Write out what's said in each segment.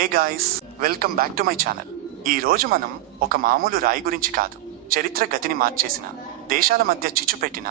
Hey guys, welcome back to my channel. ఈ రోజు మనం ఒక మామూలు రాయి గురించి కాదు, చరిత్ర గతిని మార్చేసిన, దేశాల మధ్య చిచ్చు పెట్టిన,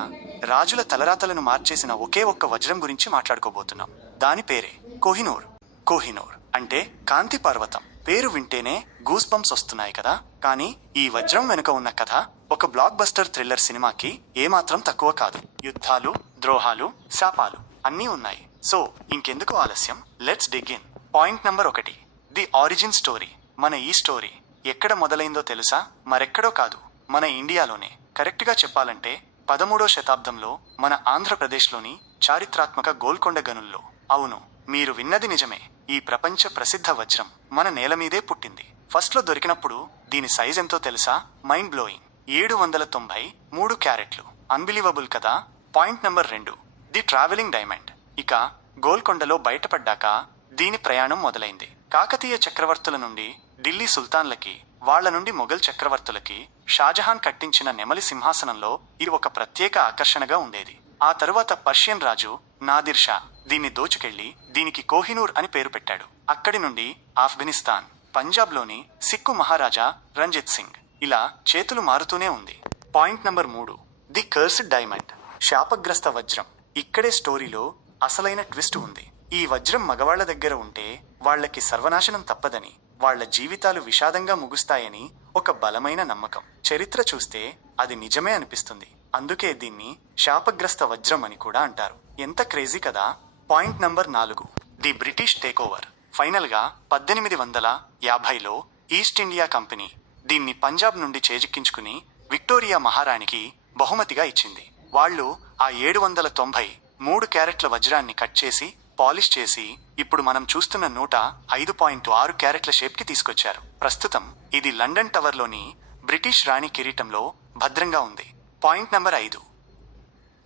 రాజుల తలరాతలను మార్చేసిన ఒకే ఒక్క వజ్రం గురించి మాట్లాడుకోబోతున్నాం. దాని పేరే కోహినూర్. కోహినూర్ అంటే కాంతి పర్వతం. పేరు వింటేనే గూస్ బంప్స్ వస్తున్నాయి కదా. కానీ ఈ వజ్రం వెనుక ఉన్న కథ ఒక బ్లాక్ బస్టర్ థ్రిల్లర్ సినిమాకి ఏమాత్రం తక్కువ కాదు. యుద్ధాలు, ద్రోహాలు, శాపాలు అన్నీ ఉన్నాయి. సో ఇంకెందుకు ఆలస్యం, let's dig in. Point number 1, the origin story. మన ఈ స్టోరీ ఎక్కడ మొదలైందో తెలుసా? మరెక్కడో కాదు, మన ఇండియాలోనే. కరెక్ట్గా చెప్పాలంటే 13వ శతాబ్దంలో మన ఆంధ్రప్రదేశ్లోని చారిత్రాత్మక గోల్కొండ గనుల్లో. అవును, మీరు విన్నది నిజమే. ఈ ప్రపంచ ప్రసిద్ధ వజ్రం మన నేల మీదే పుట్టింది. ఫస్ట్లో దొరికినప్పుడు దీని సైజ్ ఎంతో తెలుసా? Mind blowing. 793 క్యారెట్లు. అన్బిలీవబుల్ కదా. Point number 2, the travelling diamond. ఇక గోల్కొండలో బయటపడ్డాక దీని ప్రయాణం మొదలైంది. కాకతీయ చక్రవర్తుల నుండి ఢిల్లీ సుల్తాన్లకి, వాళ్ల నుండి మొఘల్ చక్రవర్తులకి షాజహాన్ కట్టించిన నెమలి సింహాసనంలో ఇది ఒక ప్రత్యేక ఆకర్షణగా ఉండేది. ఆ తరువాత పర్షియన్ రాజు నాదిర్ షా దీన్ని దోచుకెళ్లి దీనికి కోహినూర్ అని పేరు పెట్టాడు. అక్కడి నుండి ఆఫ్ఘనిస్తాన్, పంజాబ్లోని సిక్కు మహారాజా రంజిత్ సింగ్, ఇలా చేతులు మారుతూనే ఉంది. Point number 3, the cursed diamond. శాపగ్రస్త వజ్రం. ఇక్కడే స్టోరీలో అసలైన ట్విస్ట్ ఉంది. ఈ వజ్రం మగవాళ్ల దగ్గర ఉంటే వాళ్లకి సర్వనాశనం తప్పదని, వాళ్ల జీవితాలు విషాదంగా ముగుస్తాయని ఒక బలమైన నమ్మకం. చరిత్ర చూస్తే అది నిజమే అనిపిస్తుంది. అందుకే దీన్ని శాపగ్రస్త వజ్రం అని కూడా అంటారు. ఎంత క్రేజీ కదా. Point number 4, the British takeover. Final గా 1850లో ఈస్ట్ ఇండియా కంపెనీ దీన్ని పంజాబ్ నుండి చేజిక్కించుకుని విక్టోరియా మహారాణికి బహుమతిగా ఇచ్చింది. వాళ్ళు ఆ 793 క్యారెట్ల వజ్రాన్ని కట్ చేసి పాలిష్ చేసి ఇప్పుడు మనం చూస్తున్న 105.6 క్యారెట్ల షేప్కి తీసుకొచ్చారు. ప్రస్తుతం ఇది లండన్ టవర్లోని బ్రిటిష్ రాణి కిరీటంలో భద్రంగా ఉంది. Point number 5,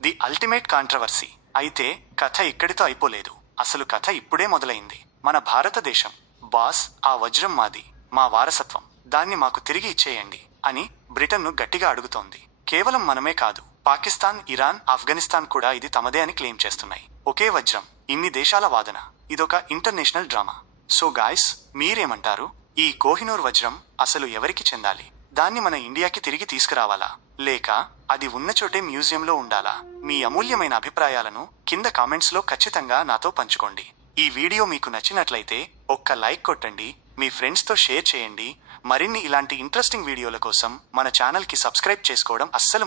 the ultimate controversy. అయితే కథ ఇక్కడితో అయిపోలేదు. అసలు కథ ఇప్పుడే మొదలైంది. మన భారతదేశం బాస్, ఆ వజ్రం మాది, మా వారసత్వం, దాన్ని మాకు తిరిగి ఇచ్చేయండి అని బ్రిటన్ను గట్టిగా అడుగుతోంది. కేవలం మనమే కాదు, పాకిస్తాన్, ఇరాన్, ఆఫ్ఘనిస్తాన్ కూడా ఇది తమదే అని క్లెయిమ్ చేస్తున్నాయి. ఒకే వజ్రం, ఇన్ని దేశాల వాదన. ఇదొక ఇంటర్నేషనల్ డ్రామా. సో గాయ్స్, మీరేమంటారు? ఈ కోహినూర్ వజ్రం అసలు ఎవరికి చెందాలి? దాన్ని మన ఇండియాకి తిరిగి తీసుకురావాలా, లేక అది ఉన్న చోటే మ్యూజియంలో ఉండాలా? మీ అమూల్యమైన అభిప్రాయాలను కింద కామెంట్స్లో ఖచ్చితంగా నాతో పంచుకోండి. ఈ వీడియో మీకు నచ్చినట్లయితే ఒక్క లైక్ కొట్టండి, మీ ఫ్రెండ్స్తో షేర్ చేయండి. మరిన్ని ఇలాంటి ఇంట్రెస్టింగ్ వీడియోల కోసం మన ఛానల్కి సబ్స్క్రైబ్ చేసుకోవడం అస్సలు